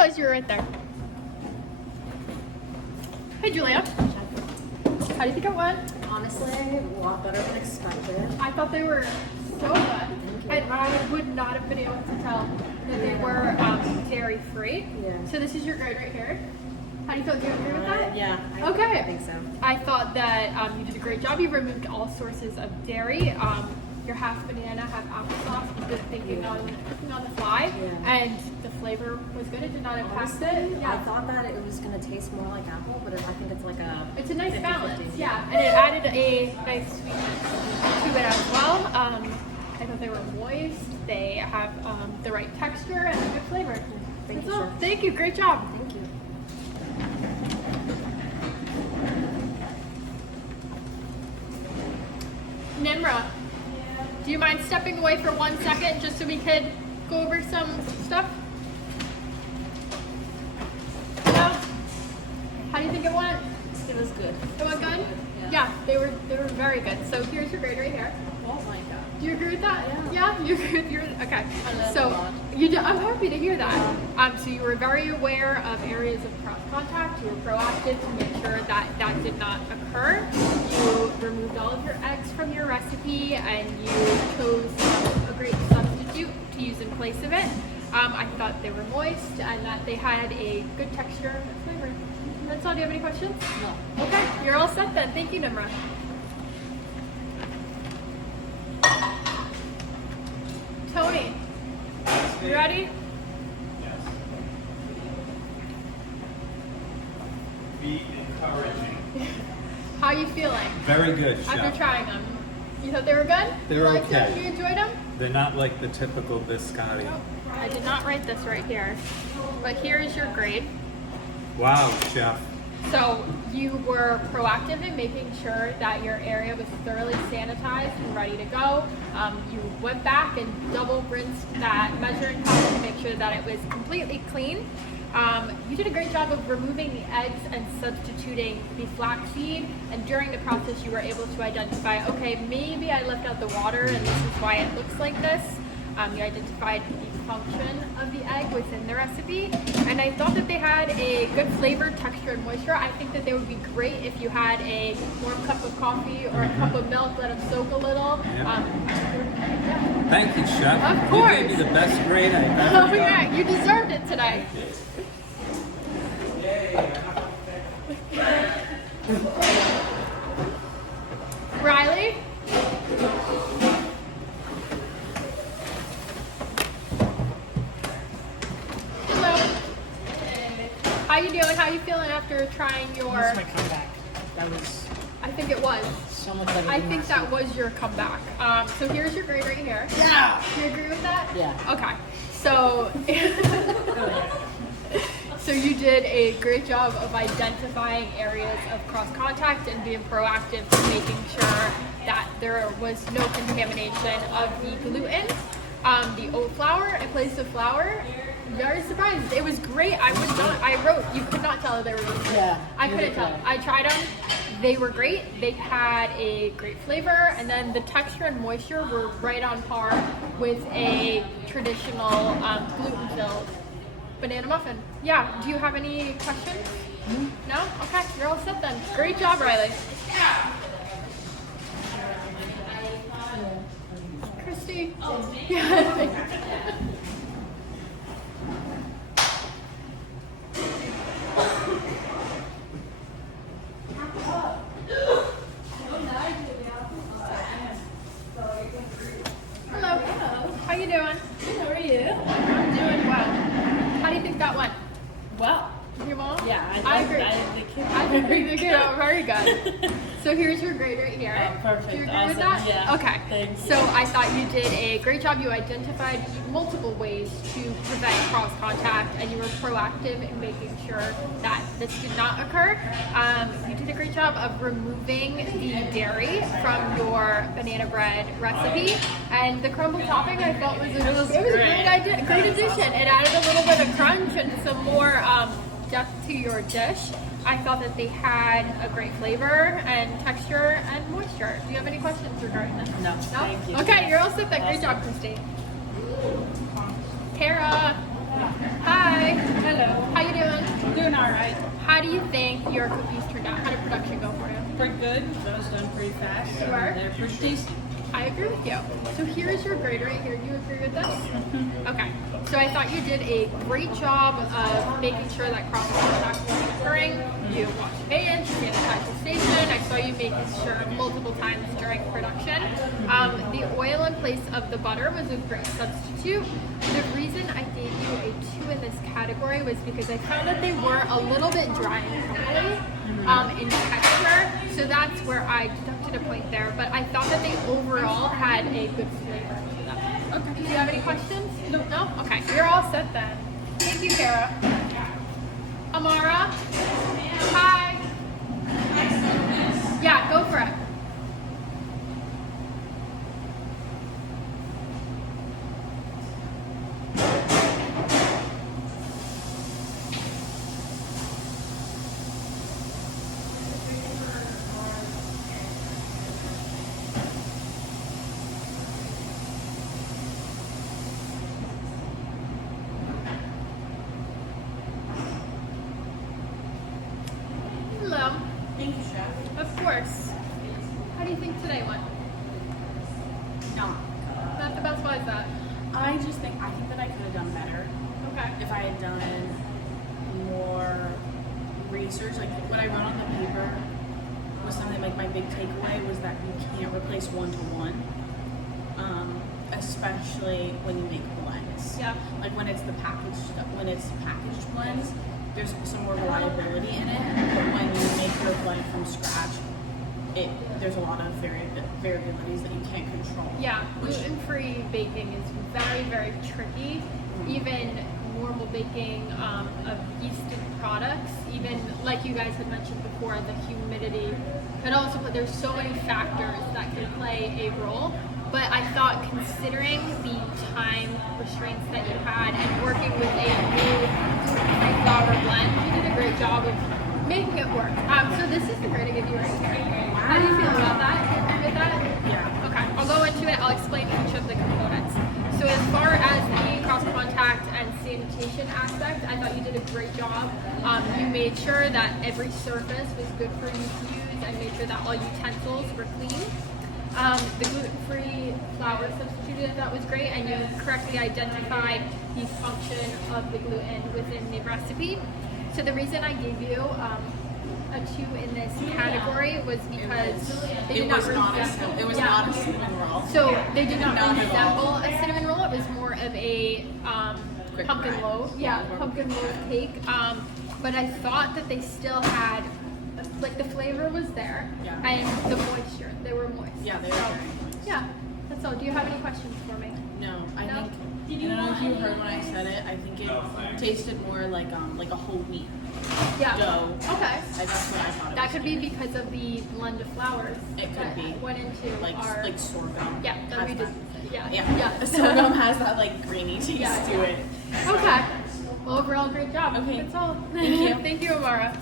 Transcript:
realized you were right there. Hey, Julia. How do you think it went? Honestly, a lot better than expected. I thought they were so good. And I would not have been able to tell that they were dairy free. Yeah. So this is your grade right here. How do you feel? Do you agree with that? Yeah. Okay. I think so. I thought that you did a great job. You removed all sources of dairy. Your half banana, half applesauce. You did thinking on the fly, Yeah. and the flavor was good. It did not impact Honestly, it. I thought that it was going to taste more like apple, but I think it's like a... It's a nice 50-50. balance, yeah, and it added a nice sweetness to it as well. I thought they were moist. They have the right texture and a good flavor. Thank That's you, all. Chef. Thank you. Great job. Thank you. Nimra, do you mind stepping away for 1 second just so we could go over some stuff? No? How do you think it went? It was good. It went good? Yeah, they were very good. So here's your grade right here. Oh my god. Do you agree with that? Yeah. You agree with your okay? I learned a So lot. you do, I'm happy to hear that. So you were very aware of areas of cross contact. You were proactive to make sure that that did not occur. You removed all of your eggs from your recipe, and you chose a great substitute to use in place of it. I thought they were moist and that they had a good texture and flavor. That's all. Do you have any questions? No. Okay, you're all set then. Thank you, Nimra. Tony, you ready? Yes. Be encouraging. How you feeling Very good, after Chef. trying them? You thought they were good? They're you liked them? okay. You enjoyed them? They're not like the typical biscotti. Oh, I did not write this right here, but here is your grade. Wow, Chef. So you were proactive in making sure that your area was thoroughly sanitized and ready to go. You went back and double rinsed that measuring cup to make sure that it was completely clean. You did a great job of removing the eggs and substituting the flaxseed. And during the process, you were able to identify, okay, maybe I left out the water and this is why it looks like this. You identified the function of the egg within the recipe, and I thought that they had a good flavor, texture, and moisture. I think that they would be great if you had a warm cup of coffee or a cup of milk, let them soak a little. Yeah. Thank you, Chef. Of course. You gave me the best grade I've ever Oh gotten. yeah, you deserved it today. Riley? Hello. How you doing? How you feeling after trying your... That's my comeback. That was I think it was. so much better. I than think last that week. was your comeback. So here's your grade right here. Yeah. Do you agree with that? Yeah. Okay. So, so you did a great job of identifying areas of cross contact and being proactive to making sure that there was no contamination of the gluten. The oat flour in place of flour. Very surprised. It was great. I would not. I wrote. You could not tell they were gluten. Yeah, I you couldn't did tell. great. I tried them. They were great. They had a great flavor, and then the texture and moisture were right on par with a traditional gluten-filled banana muffin. Yeah. Do you have any questions? No? Okay. You're all set then. Great job, Riley. Christy. Yeah. Hello. How you doing? How are you? I'm doing well. How do you think that went? Well, Your mom? yeah, I agree. the kids I think they did very good. So here's your grade right here. Oh, perfect. Do you agree with Awesome. that? Yeah. Okay. Thank you. So I thought you did a great job. You identified multiple ways to prevent cross contact, and you were proactive in making sure that this did not occur. You did a great job of removing the dairy from your banana bread recipe, and the crumble topping I thought was a great idea, great addition. It added a little bit of crunch and some more depth to your dish. I thought that they had a great flavor and texture and moisture. Do you have any questions regarding this? No, No? thank you. Okay, you're all set then. Great job, Christy. Tara. Hi. Hello. right. How do you think your cookies turned out? How did production go for you? Pretty good. Those done pretty fast. You are? They're pretty tasty. I agree with you. So here's your grade right here. Do you agree with this? Okay. So I thought you did a great job of making sure that cross contact was occurring. You washed your hands, you sanitized the station. I saw you making sure multiple times during production. The oil in place of the butter was a great substitute. The reason I gave you a 2 in this category was because I found that they were a little bit dry and crumbly in texture. So that's where I deducted a point there. But I thought that they overall had a good flavor to them. Okay. Do you have any questions? No? Okay. You're all set then. Thank you, Kara. Amara? Hi. Yeah, go for it. Hello. Thank you, Chef. Of course. How do you think today went? No, Not the best. Why is that? I think that I could have done better Okay. if I had done more research. Like what I wrote on the paper was something like my big takeaway was that you can't replace one-to-one, especially when you make blends. Yeah. Like when it's packaged blends, there's some more reliability in it. But when you make your blend from scratch, there's a lot of variabilities that you can't control. Yeah, gluten-free baking is very, very tricky. Even normal baking of yeasted products, even like you guys had mentioned before, the humidity could also, but there's so many factors that can play a role. But I thought, considering the time restraints that you had and working with a new flour blend, you did a great job of making it work. So this is the grade I give you right here. How do you feel about that? Do you agree with that? Yeah. Okay, I'll go into it. I'll explain each of the components. So as far as the cross-contact and sanitation aspect, I thought you did a great job. You made sure that every surface was good for you to use and made sure that all utensils were clean. The gluten-free flour substitute, that was great, and you correctly identified the function of the gluten within the recipe. So the reason I gave you a 2 in this category was because they did not resemble. It was Yeah. not a cinnamon roll. So they did not Not at resemble all. a cinnamon roll. It was more of a Quick pumpkin fry. loaf. Yeah, pumpkin loaf cake. But I thought that they still had, like, the flavor was there, Yeah. and the moisture. They were moist. Yeah, they were So, very moist. Yeah, that's all. Do you have any questions for me? No, I No? think. I don't know if you heard when I said it. I think it tasted more like a whole wheat Yeah. dough. Okay. That's what I thought. That could be because of the blend of flours. It could that be. went into like our. sorghum. Yeah, that has we did. that. Yeah. Yeah. Yeah. Sorghum has that like greeny taste Yeah, to yeah. it. Okay. Well, overall, great job. Okay. That's all. Thank you. Thank you, Amara.